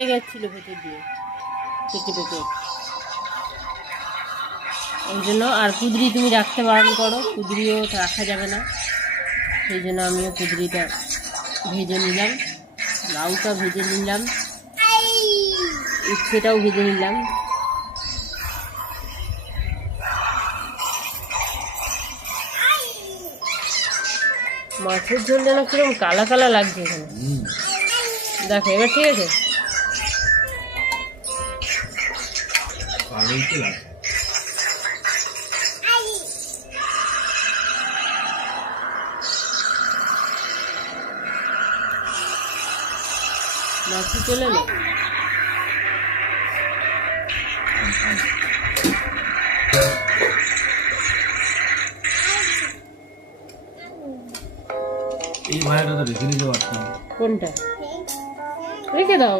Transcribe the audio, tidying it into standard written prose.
গেছিল ভেতর দিয়ে পেটে পেটে, এই জন্য। আর কুদরি তুমি রাখতে বারণ করো, কুদরিও রাখা যাবে না, সেই জন্য আমিও কুদরিটা ভেজে নিলাম, লাউটা ভেজে নিলাম, উচ্ছেটাও ভেজে নিলাম। মাছের ঝোল যেন কিরকম কালা কালা লাগছে এখানে, দেখো এবার ঠিক আছে। মাছি চলে এলো। এই ভাইটা তো রেখে দিতে পারতাম। কোনটা রেখে দাও।